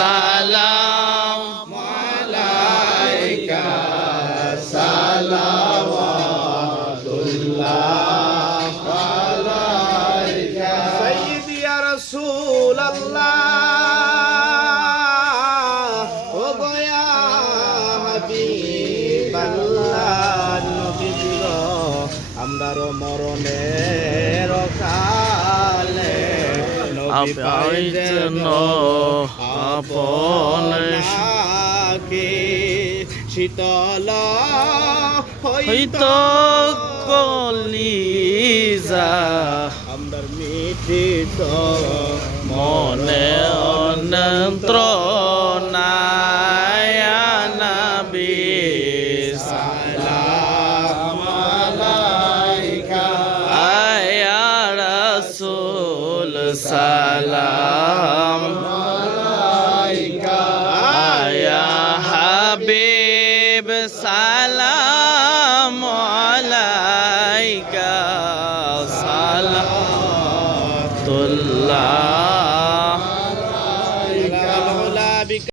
সালাম আলাইকা সালাওয়াতুল্লাহ আলাইকা সাইয়্যিদি ইয়া রাসূলাল্লাহ ও গয়া হাবিবাল্লাহ নবীজি গো মরণের কালে নবী আপন আপন নাকি শীতল হইত কলিজা। আমদার মিঠিত মনে অনন্ত্র নায়ানবি আয়া সালাম আয়া হাবিব সালাম আলাইকা সালাতুল্লাহ